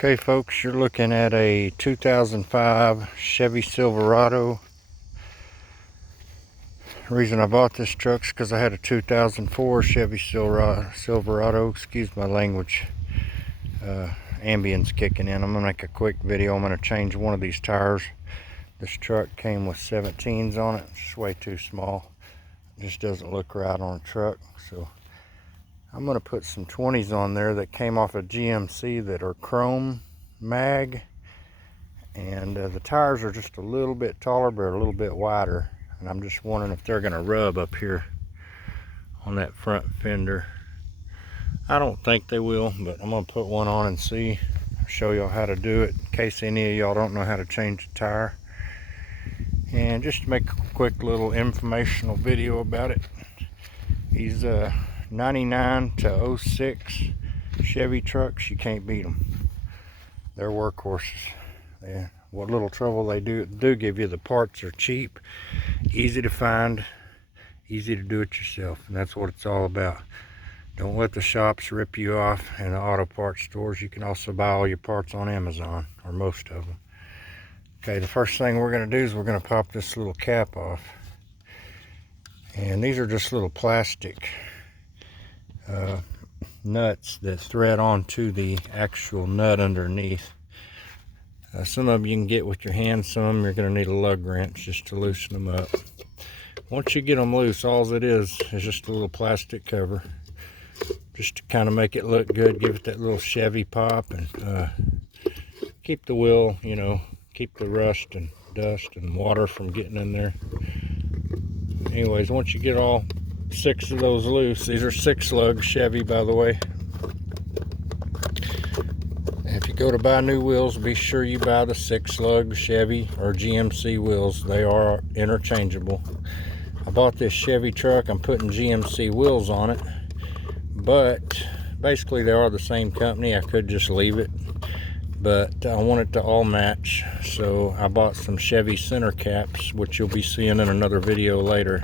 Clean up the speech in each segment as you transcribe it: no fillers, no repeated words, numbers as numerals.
Okay folks, you're looking at a 2005 Chevy Silverado. The reason I bought this truck is because I had a 2004 Chevy Silverado. Excuse my language. Ambience kicking in. I'm going to make a quick video. I'm going to change one of these tires. This truck came with 17s on it. It's way too small. It just doesn't look right on a truck. So I'm going to put some 20s on there that came off a GMC that are chrome mag, and the tires are just a little bit taller but a little bit wider, and I'm just wondering if they're going to rub up here on that front fender. I don't think they will, but I'm going to put one on and see, show y'all how to do it in case any of y'all don't know how to change the tire, and just to make a quick little informational video about it. These 99 to 06 Chevy trucks, you can't beat them. They're workhorses. Yeah, what little trouble they do give you, the parts are cheap, easy to find, easy to do it yourself, and that's what it's all about. Don't let the shops rip you off and the auto parts stores. You can also buy all your parts on Amazon, or most of them. Okay, the first thing we're going to do is we're going to pop this little cap off, and these are just little plastic nuts that thread onto the actual nut underneath. Some of them you can get with your hands, some of them you're going to need a lug wrench just to loosen them up. Once you get them loose, all it is just a little plastic cover, just to kind of make it look good, give it that little Chevy pop, and keep the wheel, you know, keep the rust and dust and water from getting in there. Anyways, once you get all 6 of those loose, these are 6-lug Chevy, by the way. If you go to buy new wheels, be sure you buy the 6-lug Chevy or GMC wheels. They are interchangeable. I bought this Chevy truck. I'm putting GMC wheels on it, but basically they are the same company. I could just leave it, but I want it to all match, so I bought some Chevy center caps, which you'll be seeing in another video later,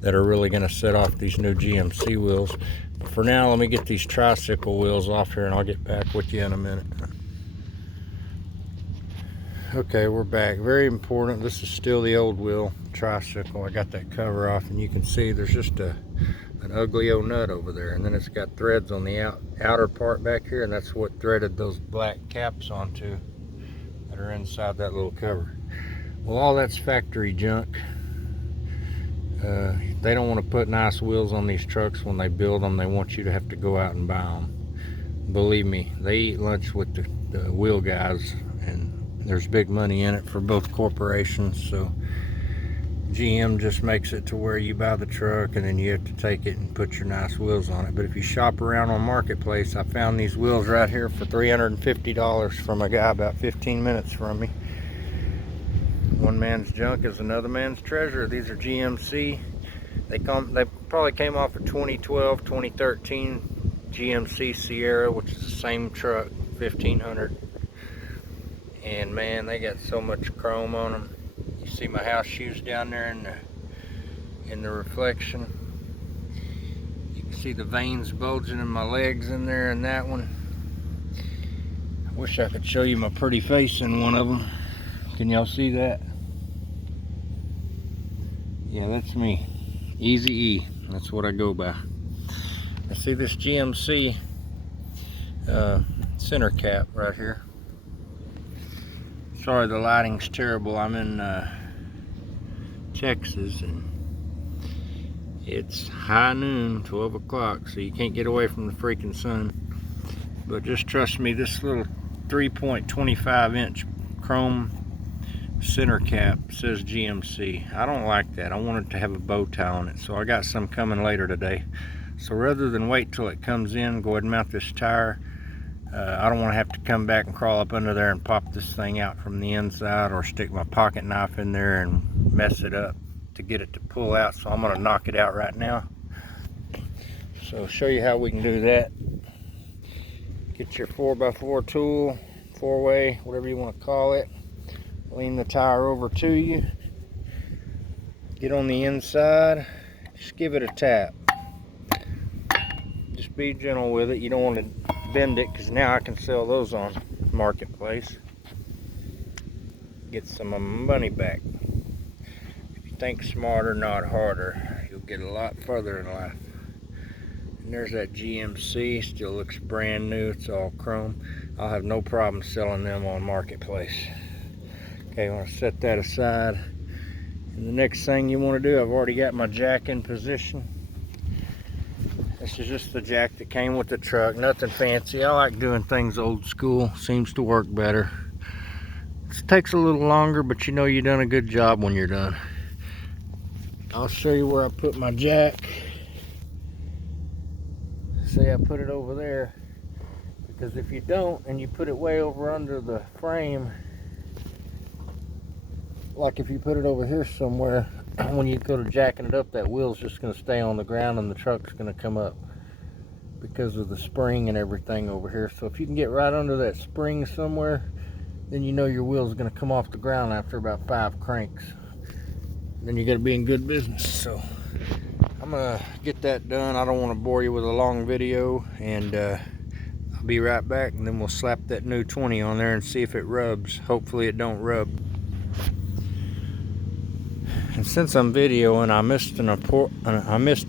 that are really going to set off these new GMC wheels. But for now, let me get these tricycle wheels off here and I'll get back with you in a minute. Okay, we're back. Very important, this is still the old wheel tricycle. I got that cover off, and you can see there's just an ugly old nut over there, and then it's got threads on the outer part back here, and that's what threaded those black caps onto that are inside that little cover. Well, all that's factory junk. They don't want to put nice wheels on these trucks when they build them. They want you to have to go out and buy them. Believe me, they eat lunch with the wheel guys, and there's big money in it for both corporations. So GM just makes it to where you buy the truck and then you have to take it and put your nice wheels on it. But if you shop around on Marketplace, I found these wheels right here for $350 from a guy about 15 minutes from me. One man's junk is another man's treasure. These are GMC. They probably came off a 2012, 2013 GMC Sierra, which is the same truck, 1500. And man, they got so much chrome on them. You see my house shoes down there in the reflection. You can see the veins bulging in my legs in there in that one. I wish I could show you my pretty face in one of them. Can y'all see that? Yeah, that's me. Easy E. That's what I go by. I see this GMC center cap right here. Sorry, the lighting's terrible. I'm in Texas, and it's high noon, 12 o'clock, so you can't get away from the freaking sun. But just trust me, this little 3.25-inch chrome center cap says GMC. I don't like that. I want it to have a bow tie on it, so I got some coming later today. So rather than wait till it comes in, go ahead and mount this tire. I don't want to have to come back and crawl up under there and pop this thing out from the inside, or stick my pocket knife in there and mess it up to get it to pull out. So I'm going to knock it out right now. So show you how we can do that. Get your 4x4 tool, 4-way, whatever you want to call it. Lean the tire over to you. Get on the inside. Just give it a tap. Just be gentle with it. You don't want to bend it, because now I can sell those on marketplace. Get some of my money back. If you think smarter, not harder, you'll get a lot further in life. And there's that GMC, still looks brand new, it's all chrome. I'll have no problem selling them on marketplace. Okay, I want to set that aside. And the next thing you want to do, I've already got my jack in position. This is just the jack that came with the truck, nothing fancy. I like doing things old school, seems to work better. It takes a little longer, but you know you've done a good job when you're done. I'll show you where I put my jack. Say I put it over there, because if you don't and you put it way over under the frame, like if you put it over here somewhere, when you go to jacking it up, that wheel's just going to stay on the ground and the truck's going to come up because of the spring and everything over here. So if you can get right under that spring somewhere, then you know your wheel's going to come off the ground after about 5 cranks. Then you got to be in good business. So I'm gonna get that done. I don't want to bore you with a long video, and I'll be right back, and then we'll slap that new 20 on there and see if it rubs. Hopefully it don't rub. And since I'm videoing, I missed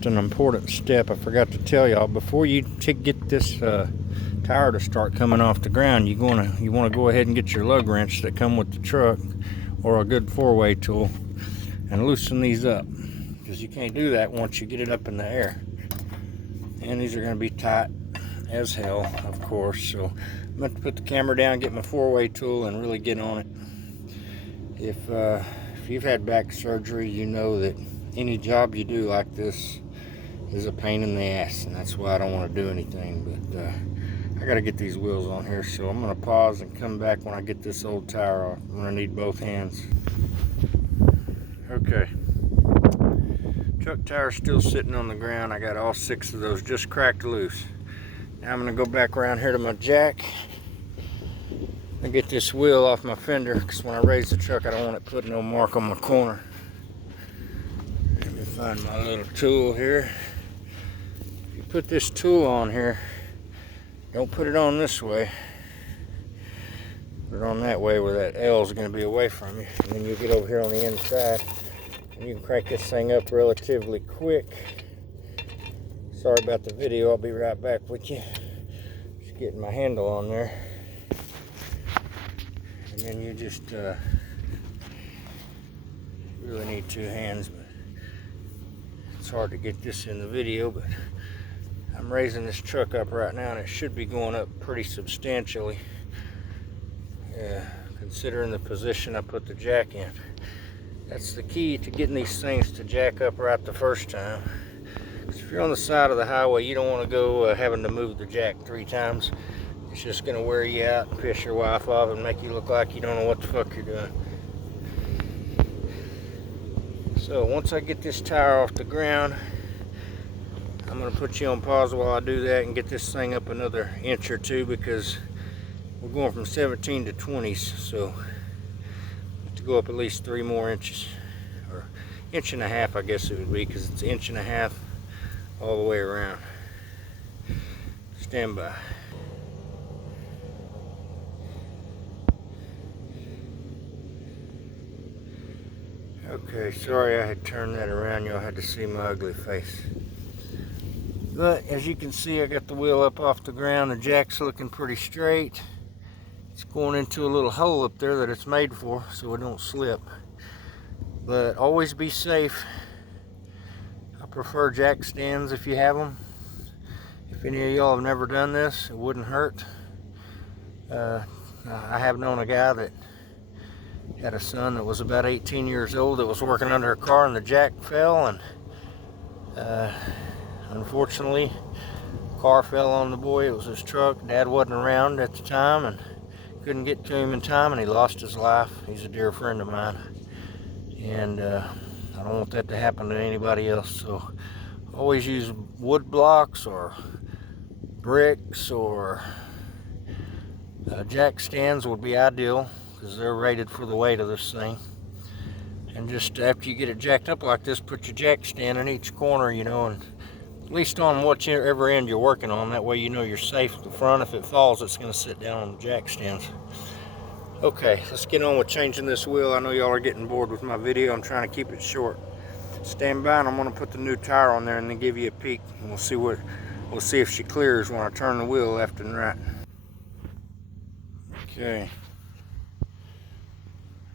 an important step. I forgot to tell y'all. Before you get this tire to start coming off the ground, you want to go ahead and get your lug wrench that come with the truck, or a good 4-way tool, and loosen these up, because you can't do that once you get it up in the air. And these are going to be tight as hell, of course. So I'm going to put the camera down, get my 4-way tool, and really get on it. If you've had back surgery, you know that any job you do like this is a pain in the ass, and that's why I don't want to do anything. But I got to get these wheels on here, so I'm going to pause and come back when I get this old tire off. I'm going to need both hands. Okay, truck tire's still sitting on the ground. I got all 6 of those just cracked loose. Now I'm going to go back around here to my jack and get this wheel off my fender, because when I raise the truck, I don't want it putting no mark on my corner. Let me find my little tool here. If you put this tool on here, don't put it on this way. Put it on that way where that L is going to be away from you. And then you get over here on the inside, and you can crank this thing up relatively quick. Sorry about the video, I'll be right back with you. Just getting my handle on there. And then you just really need 2 hands, but it's hard to get this in the video. But I'm raising this truck up right now, and it should be going up pretty substantially, considering the position I put the jack in. That's the key to getting these things to jack up right the first time. Because if you're on the side of the highway, you don't want to go having to move the jack 3 times. It's just going to wear you out and piss your wife off and make you look like you don't know what the fuck you're doing. So once I get this tire off the ground, I'm going to put you on pause while I do that and get this thing up another inch or 2, because we're going from 17 to 20s, so to go up at least 3 more inches, or 1.5 inches, I guess it would be, because it's 1.5 inches all the way around. Stand by. Okay, sorry I had turned that around. Y'all had to see my ugly face. But as you can see, I got the wheel up off the ground. The jack's looking pretty straight. It's going into a little hole up there that it's made for, so it don't slip. But always be safe. I prefer jack stands if you have them. If any of y'all have never done this, it wouldn't hurt. I have known a guy that had a son that was about 18 years old that was working under a car, and the jack fell, and unfortunately the car fell on the boy. It was his truck. Dad wasn't around at the time and couldn't get to him in time, and he lost his life. He's a dear friend of mine, and I don't want that to happen to anybody else. So always use wood blocks or bricks, or jack stands would be ideal, because they're rated for the weight of this thing. And just after you get it jacked up like this, put your jack stand in each corner, you know, and at least on whichever end you're working on. That way you know you're safe at the front. If it falls, it's going to sit down on the jack stands. Okay, let's get on with changing this wheel. I know y'all are getting bored with my video. I'm trying to keep it short. Stand by and I'm going to put the new tire on there and then give you a peek. And we'll see if she clears when I turn the wheel left and right. Okay.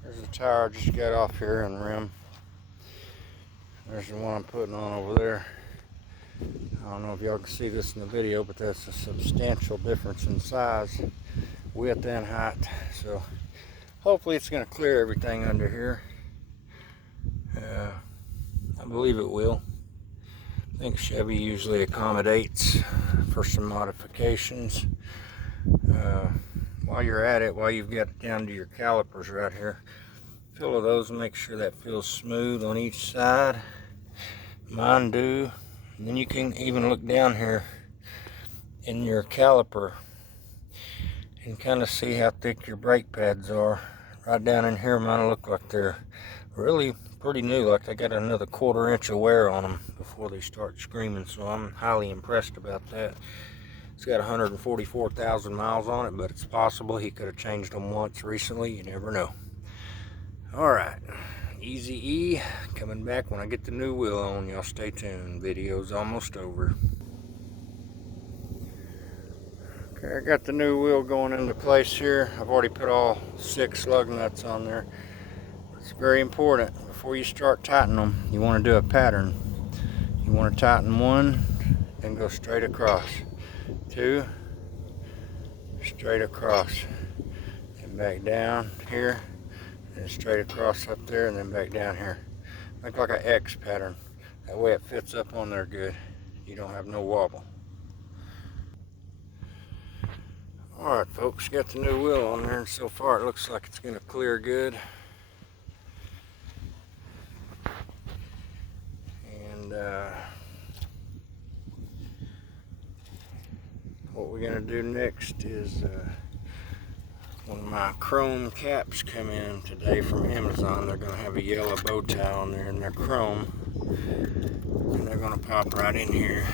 There's the tire I just got off here and rim. There's the one I'm putting on over there. I don't know if y'all can see this in the video, but that's a substantial difference in size, width, and height. So hopefully it's going to clear everything under here. I believe it will. I think Chevy usually accommodates for some modifications. While you're at it, while you've got it down to your calipers right here, feel of those and make sure that feels smooth on each side. Mine do. And then you can even look down here in your caliper and kind of see how thick your brake pads are. Right down in here, mine look like they're really pretty new, like they got another 1/4 inch of wear on them before they start screaming, so I'm highly impressed about that. It's got 144,000 miles on it, but it's possible he could have changed them once recently. You never know. Alright, Easy E coming back when I get the new wheel on. Y'all stay tuned. Video's almost over. Okay, I got the new wheel going into place here. I've already put all 6 lug nuts on there. It's very important. Before you start tightening them, you want to do a pattern. You want to tighten 1, then go straight across. 2, straight across. And back down here, and straight across up there, and then back down here. Make like an X pattern. That way it fits up on there good. You don't have no wobble. Alright folks, got the new wheel on there, and so far it looks like it's going to clear good. And what we're going to do next is one of my chrome caps come in today from Amazon. They're going to have a yellow bow tie on there, and they're chrome. And they're going to pop right in here.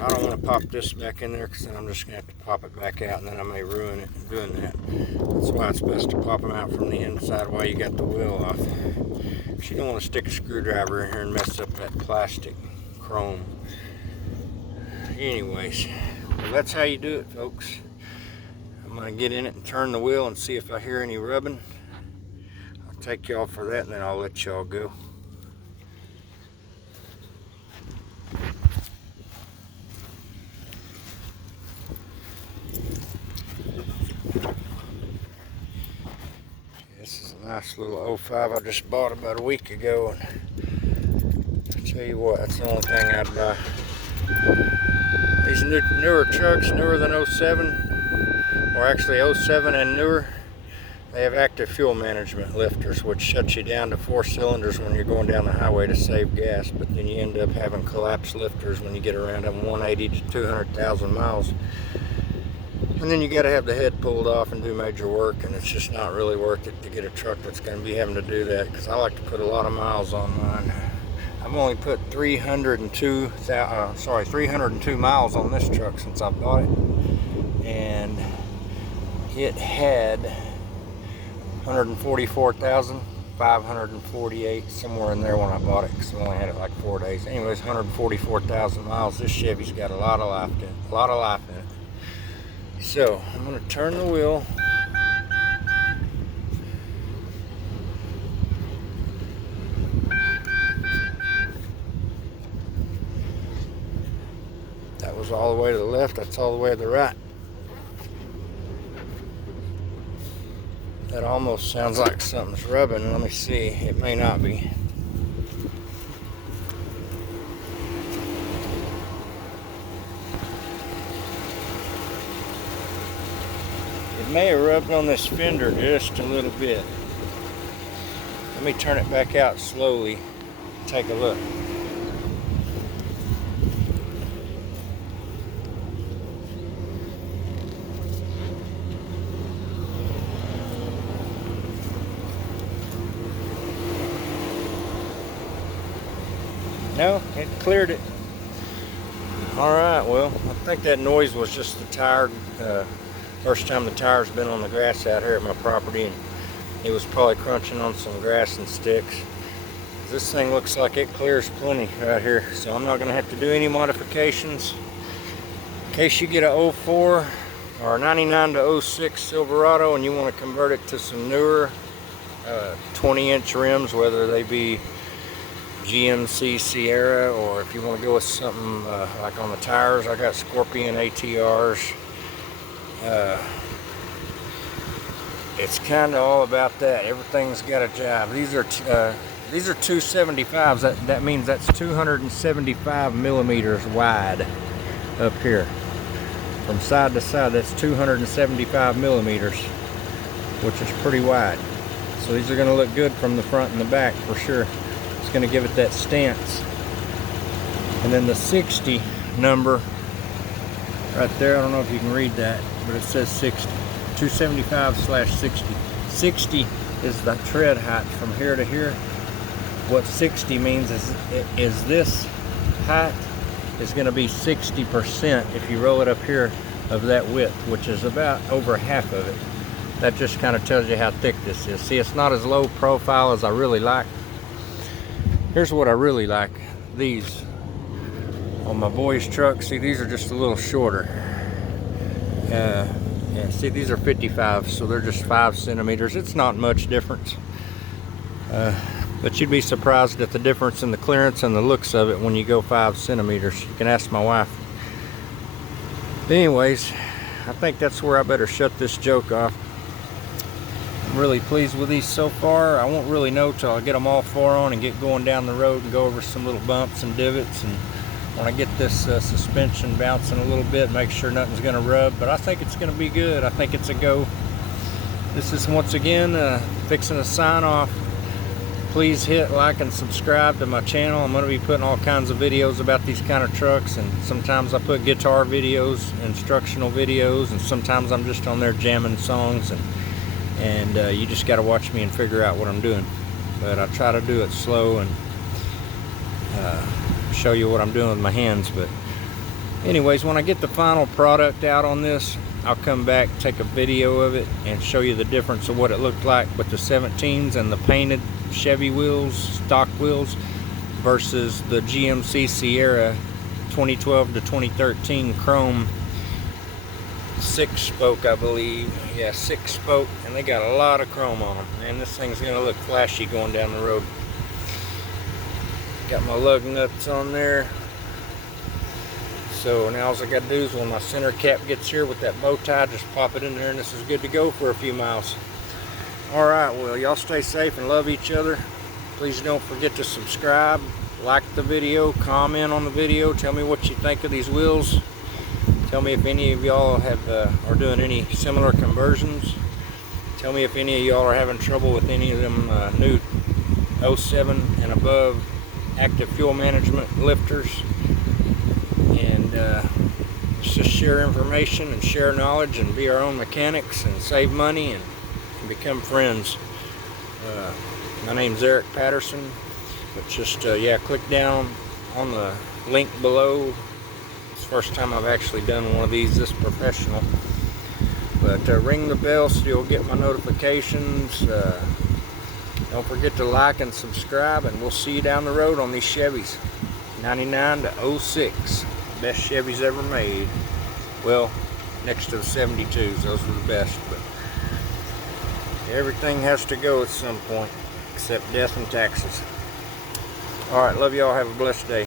I don't want to pop this back in there because then I'm just going to have to pop it back out, and then I may ruin it doing that. That's why it's best to pop them out from the inside while you got the wheel off. But you don't want to stick a screwdriver in here and mess up that plastic chrome. Anyways, well, that's how you do it, folks. I'm going to get in it and turn the wheel and see if I hear any rubbing. I'll take y'all for that, and then I'll let y'all go. This is a nice little 05 I just bought about a week ago, and I tell you what, that's the only thing I'd buy. These newer trucks, newer than 07, or actually 07 and newer, they have active fuel management lifters, which shuts you down to 4 cylinders when you're going down the highway to save gas, but then you end up having collapsed lifters when you get around them 180 to 200,000 miles. And then you got to have the head pulled off and do major work, and it's just not really worth it to get a truck that's going to be having to do that, because I like to put a lot of miles on mine. I've only put 302 miles on this truck since I bought it, and it had 144,548 somewhere in there when I bought it, because I only had it like 4 days. Anyways, 144,000 miles. This Chevy's got a lot of life in it. So I'm going to turn the wheel. That was all the way to the left, that's all the way to the right. That almost sounds like something's rubbing. Let me see, it may not be. It may have rubbed on this fender just a little bit. Let me turn it back out slowly, take a look. No, it cleared it. Alright, well, I think that noise was just the tire. First time the tire's been on the grass out here at my property, and it was probably crunching on some grass and sticks. This thing looks like it clears plenty right here, so I'm not going to have to do any modifications. In case you get a 04 or 99 to 06 Silverado and you want to convert it to some newer 20-inch rims, whether they be GMC Sierra, or if you want to go with something like on the tires, I got Scorpion ATRs. It's kind of all about that. Everything's got a job. These are 275s. That means that's 275 millimeters wide up here. From side to side, that's 275 millimeters, which is pretty wide. So these are going to look good from the front and the back for sure. It's going to give it that stance. And then the 60 number right there, I don't know if you can read that, but it says 60. 275/60. 60 is the tread height from here to here. What 60 means is this height is going to be 60% if you roll it up here of that width, which is about over half of it. That just kind of tells you how thick this is. See, it's not as low profile as I really like. Here's what I really like. These on my boys' truck, see, these are just a little shorter. Yeah, see, these are 55, so they're just 5 centimeters. It's not much difference. But you'd be surprised at the difference in the clearance and the looks of it when you go 5 centimeters. You can ask my wife. But anyways, I think that's where I better shut this joke off. I'm really pleased with these so far. I won't really know till I get them all 4 on and get going down the road and go over some little bumps and divots, and when I get this suspension bouncing a little bit, make sure nothing's going to rub. But I think it's going to be good. I think it's a go. This is once again fixing to sign off. Please hit like and subscribe to my channel. I'm going to be putting all kinds of videos about these kind of trucks, and sometimes I put guitar videos, instructional videos, and sometimes I'm just on there jamming songs, and you just got to watch me and figure out what I'm doing. But I try to do it slow and show you what I'm doing with my hands. But anyways, when I get the final product out on this, I'll come back, take a video of it, and show you the difference of what it looked like with the 17s and the painted Chevy wheels, stock wheels, versus the GMC Sierra 2012 to 2013 chrome 6-spoke, I believe. Yeah, 6-spoke, and they got a lot of chrome on them. Man, this thing's gonna look flashy going down the road. Got my lug nuts on there. So now all I gotta do is when my center cap gets here with that bow tie, just pop it in there, and this is good to go for a few miles. Alright, well, y'all stay safe and love each other. Please don't forget to subscribe, like the video, comment on the video, tell me what you think of these wheels. Tell me if any of y'all are doing any similar conversions. Tell me if any of y'all are having trouble with any of them new 07 and above active fuel management lifters. And just share information and share knowledge and be our own mechanics and save money and become friends. My name's Eric Patterson, but just yeah, click down on the link below. It's the first time I've actually done one of these this professional, but ring the bell so you'll get my notifications. Don't forget to like and subscribe, and we'll see you down the road on these Chevys. 99 to 06, best Chevys ever made. Well, next to the 72s, those were the best, but everything has to go at some point, except death and taxes. Alright, love y'all, have a blessed day.